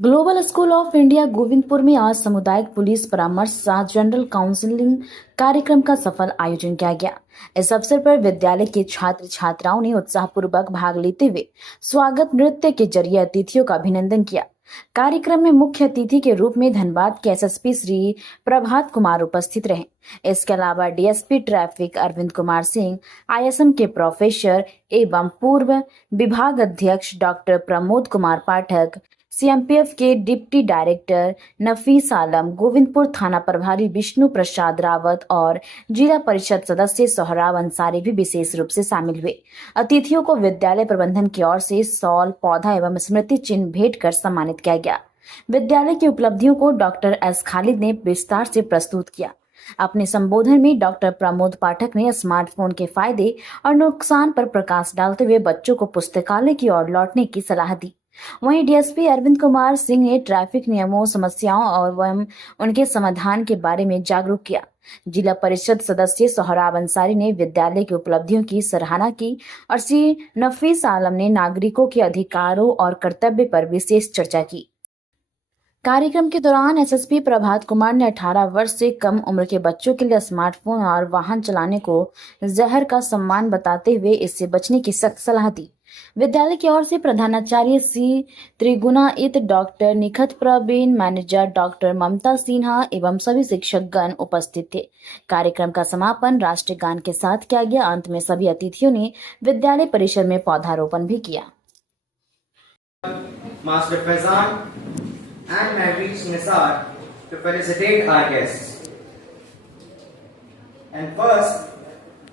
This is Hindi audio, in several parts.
Global school of India Govindpur में आज सामुदायिक पुलिस परामर्श सह जनरल काउंसलिंग कार्यक्रम का सफल आयोजन किया गया। इस अवसर पर विद्यालय के छात्र छात्राओं ने उत्साहपूर्वक भाग लेते हुए स्वागत नृत्य के जरिए अतिथियों का अभिनंदन किया। कार्यक्रम में मुख्य अतिथि के रूप में धनबाद के एसएसपी श्री प्रभात कुमार उपस्थित रहे। इसके अलावा DSP traffic Arvind Kumar Singh, ISM के प्रोफेसर एवं पूर्व विभाग अध्यक्ष डॉक्टर प्रमोद कुमार पाठक, सीएमपीएफ के डिप्टी डायरेक्टर नफीस आलम, गोविंदपुर थाना प्रभारी विष्णु प्रसाद रावत और जिला परिषद सदस्य सोहराब अंसारी भी विशेष रूप से शामिल हुए। अतिथियों को विद्यालय प्रबंधन की ओर से शॉल, पौधा एवं स्मृति चिन्ह भेंट कर सम्मानित किया गया। विद्यालय की उपलब्धियों को डॉक्टर एस खालिद ने विस्तार से प्रस्तुत किया। अपने संबोधन में डॉक्टर प्रमोद पाठक ने स्मार्टफोन के फायदे और नुकसान पर प्रकाश डालते हुए बच्चों को पुस्तकालय की ओर लौटने की सलाह दी। वहीं डीएसपी अरविंद कुमार सिंह ने ट्रैफिक नियमों, समस्याओं और उनके समाधान के बारे में जागरूक किया। जिला परिषद सदस्य सोहराब अंसारी ने विद्यालय की उपलब्धियों की सराहना की और श्री नफीस आलम ने नागरिकों के अधिकारों और कर्तव्य पर विशेष चर्चा की। कार्यक्रम के दौरान एसएसपी प्रभात कुमार ने 18 वर्ष से कम उम्र के बच्चों के लिए स्मार्टफोन और वाहन चलाने को जहर का सम्मान बताते हुए इससे बचने की सख्त सलाह दी। विद्यालय की ओर से प्रधानाचार्य C Trigunait, doctor Nikhat Praveen, manager doctor Mamta Sinha एवं सभी शिक्षकगण उपस्थित थे। कार्यक्रम का समापन राष्ट्रीय गान के साथ किया गया। अंत में सभी अतिथियों ने विद्यालय परिसर में पौधारोपण भी किया। Master Faizan and Mahwish Nisar to felicitate our guests. And first,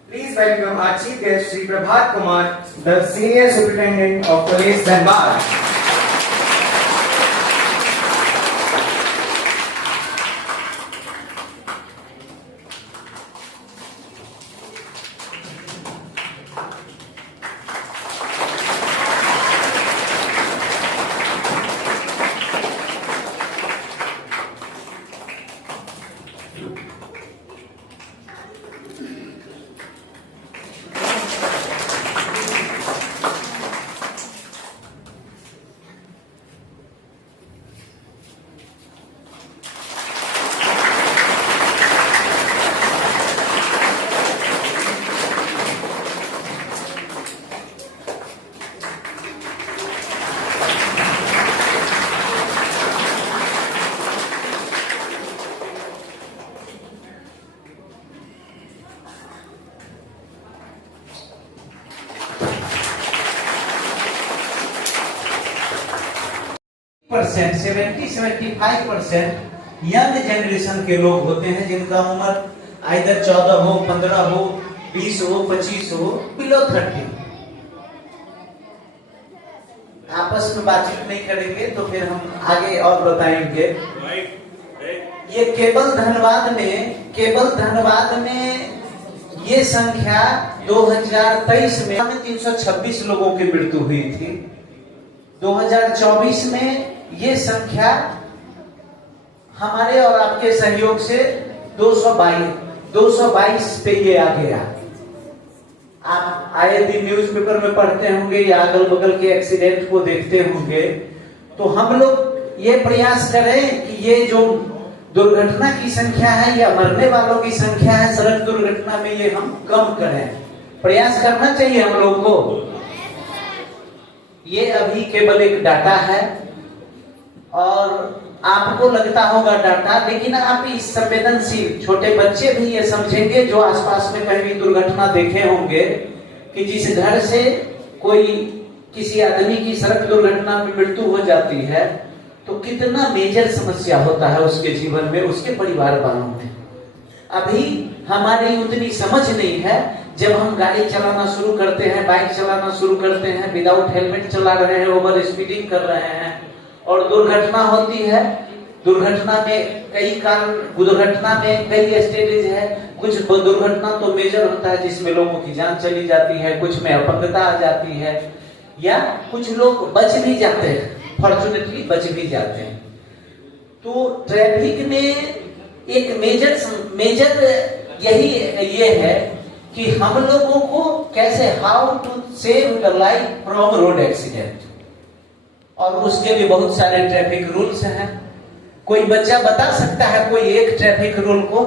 please welcome our chief guest, Shri Prabhat Kumar, the Senior Superintendent of Police Dhanbad. Percent 70-75% young generation के लोग होते हैं जिनका उम्र आइदर 14 हो, 15 हो, 20 हो, 25 हो, बिलो 30। आपस में बातचीत नहीं करेंगे तो फिर हम आगे और बताएंगे। ये केवल धनबाद में ये संख्या 2023 में 326 लोगों की मृत्यु हुई थी। 2024 में ये संख्या हमारे और आपके सहयोग से 222 पे ये आ गया। आप आए दिन न्यूज़पेपर में पढ़ते होंगे या अगल बगल के एक्सीडेंट को देखते होंगे। तो हम लोग ये प्रयास करें कि ये जो दुर्घटना की संख्या है या मरने वालों की संख्या है सड़क दुर्घटना में, ये हम कम करें। प्रयास करना चाहिए हम लोग को। ये अभी केवल एक डाटा है और आपको लगता होगा डाटा, लेकिन आप इस संवेदनशील छोटे बच्चे भी ये समझेंगे जो आसपास में कहीं भी दुर्घटना देखे होंगे कि जिस घर से कोई किसी आदमी की सड़क दुर्घटना में मृत्यु हो जाती है तो कितना मेजर समस्या होता है उसके जीवन में, उसके परिवार वालों में। अभी हमारी उतनी समझ नहीं है। जब हम गाड़ी चलाना शुरू करते हैं, बाइक चलाना शुरू करते हैं, विदाउट हेलमेट चला रहे हैं, ओवर स्पीडिंग कर रहे हैं और दुर्घटना होती है। दुर्घटना में कई स्टेजेज है। कुछ दुर्घटना तो मेजर होता है जिसमें लोगों की जान चली जाती है, कुछ में अपंगता आ जाती है या कुछ लोग बच भी जाते हैं, फॉर्चुनेटली बच भी जाते हैं। तो ट्रैफिक में एक मेजर यही ये है कि हम लोगों को कैसे how to save the life from road accident. और उसके लिए बहुत सारे ट्रैफिक रूल्स हैं। कोई बच्चा बता सकता है कोई एक ट्रैफिक रूल को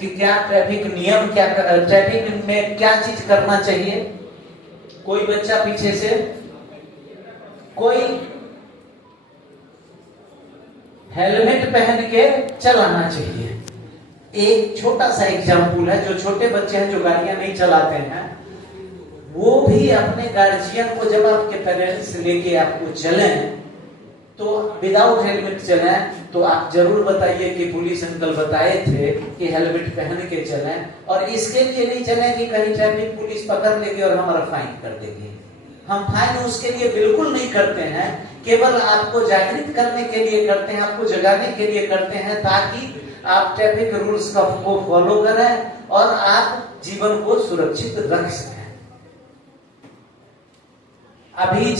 कि क्या ट्रैफिक नियम, क्या ट्रैफिक में क्या चीज करना चाहिए? कोई बच्चा पीछे से, कोई हेलमेट पहन के चलाना चाहिए। एक छोटा सा एग्जाम्पल है, जो छोटे बच्चे हैं जो गाड़ियां नहीं चलाते हैं, वो भी अपने गार्जियन को, जब आपके पेरेंट्स लेके आपको चलें तो विदाउट हेलमेट चलें, तो आप जरूर बताइए कि पुलिस अंकल बताए थे कि हेलमेट पहन के चलें। और इसके लिए नहीं चलें कि कहीं ट्रैफिक पुलिस पकड़ लेगी और हमारा फाइन कर देगी। हम फाइन उसके लिए बिल्कुल नहीं करते हैं, केवल आपको जागृत करने के लिए करते हैं, आपको जगाने के लिए करते हैं, ताकि आप ट्रैफिक रूल्स को फॉलो करें और आप जीवन को सुरक्षित रख सकें। अभी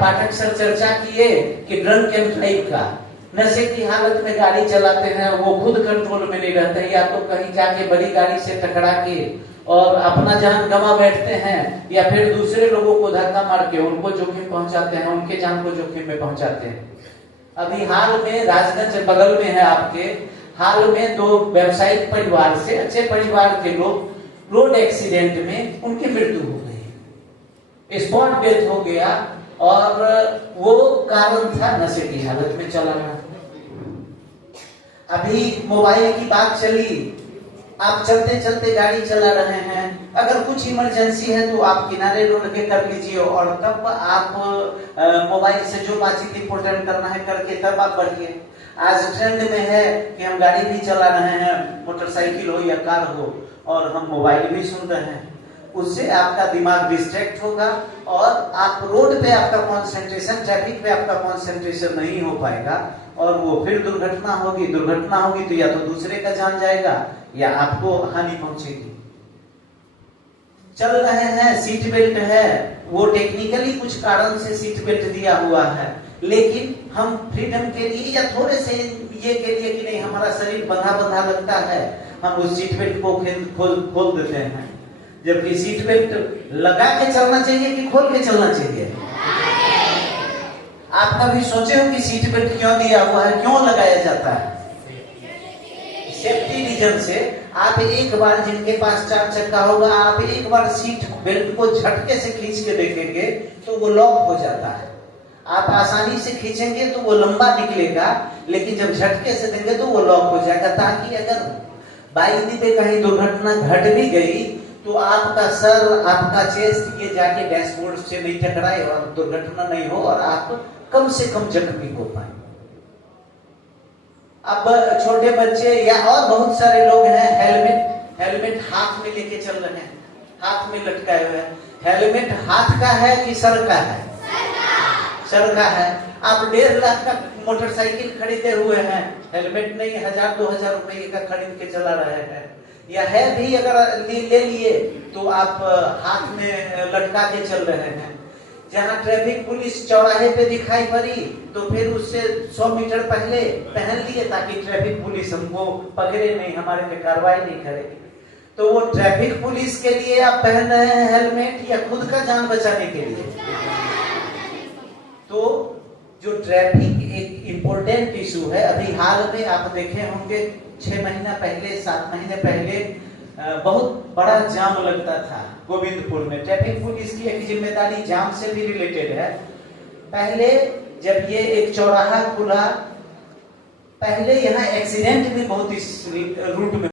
पाठक सर चर्चा किए कि ड्रंक एंड ड्राइव का, नशे की हालत में गाड़ी चलाते हैं, वो खुद कंट्रोल में नहीं रहते हैं, या तो कहीं जाके बड़ी गाड़ी से टकरा के और अपना जान गंवा बैठते हैं, या फिर दूसरे लोगों को धक्का मार के उनको जोखिम पहुंचाते हैं, उनके जान को जोखिम में पहुंचाते हैं। अभी हाल में राजगंज बगल में है आपके, हाल में 2 व्यवसायिक परिवार से, अच्छे परिवार के लोग रोड एक्सीडेंट में उनकी मृत्यु हो गई, स्पॉट डेथ हो गया, और वो कारण था नशे की हालत में चलाना। अभी मोबाइल की बात चली, आप चलते चलते गाड़ी चला रहे हैं, अगर कुछ इमरजेंसी है तो आप किनारे रोड के कर लीजिए, और तब आप मोबाइल से जो बातचीत इंपोर्टेंट करना है करके तब आप बढ़िए। आज ट्रेंड में है कि हम गाड़ी भी चला रहे हैं, मोटरसाइकिल हो या कार हो, और हम मोबाइल भी सुन रहे हैं, उससे आपका दिमाग डिस्ट्रैक्ट होगा और आप रोड पे आपका कंसंट्रेशन, ट्रैफिक पे आपका कंसंट्रेशन नहीं हो पाएगा, और वो फिर दुर्घटना होगी तो या तो दूसरे का जान जाएगा या आपको हानि पहुंचेगी। चल रहे हैं, सीट बेल्ट है, वो टेक्निकली कुछ कारण से सीट बेल्ट दिया हुआ है, लेकिन हम फ्रीडम के लिए या थोड़े से ये के लिए कि नहीं हमारा शरीर बंधा लगता है, हम उस सीट बेल्ट को खोल देते हैं। जबकि सीट बेल्ट लगा के चलना चाहिए कि खोल के चलना चाहिए? आप कभी सोचे हो कि सीट बेल्ट क्यों दिया हुआ है, क्यों लगाया जाता है? सेफ्टी रीजन से। आप एक बार, जिनके पास 4 चक्का होगा, आप एक बार सीट बेल्ट को झटके से खींच के देखेंगे तो वो लॉक हो जाता है। आप आसानी से खींचेंगे तो वो लंबा निकलेगा, लेकिन जब झटके से देंगे तो वो लॉक हो जाएगा, ताकि अगर बाइक पे कहीं दुर्घटना घट भी गई तो आपका सर, आपका चेस्ट ये जाके डैशबोर्ड से नहीं टकराए और दुर्घटना नहीं हो, और आप कम से कम जख्मी हो पाए। अब छोटे बच्चे या और बहुत सारे लोग हैं, हेलमेट हाथ में लेके चल रहे हैं, हाथ में लटकाए हुए हैं। हेलमेट हाथ का है कि सर का है? सर का है। आप 1.5 लाख का मोटरसाइकिल खरीदे हुए हैं, हेलमेट नहीं 1000-2000 रुपए का खरीद के चला रहे हैं, या है भी अगर ले लिए तो आप हाथ में लटका के चल रहे हैं। जहां ट्रैफिक पुलिस चौराहे पे दिखाई पड़ी तो फिर उससे 100 मीटर पहले पहन लिए, ताकि ट्रैफिक पुलिस हमको पकड़े नहीं, हमारे पे कार्रवाई नहीं करेगी। तो वो ट्रैफिक पुलिस के लिए आप पहन रहे हैं हेलमेट या खुद का जान बचाने के लिए? तो जो ट्रैफिक एक इम्पोर्टेंट इशू है। अभी हाल में आप देखे होंगे 6 महीना पहले, 7 महीने पहले बहुत बड़ा जाम लगता था गोविंदपुर में। ट्रैफिक पुलिस की एक जिम्मेदारी जाम से भी रिलेटेड है। पहले जब ये एक चौराहा खुला, पहले यहाँ एक्सीडेंट भी बहुत इस रूट में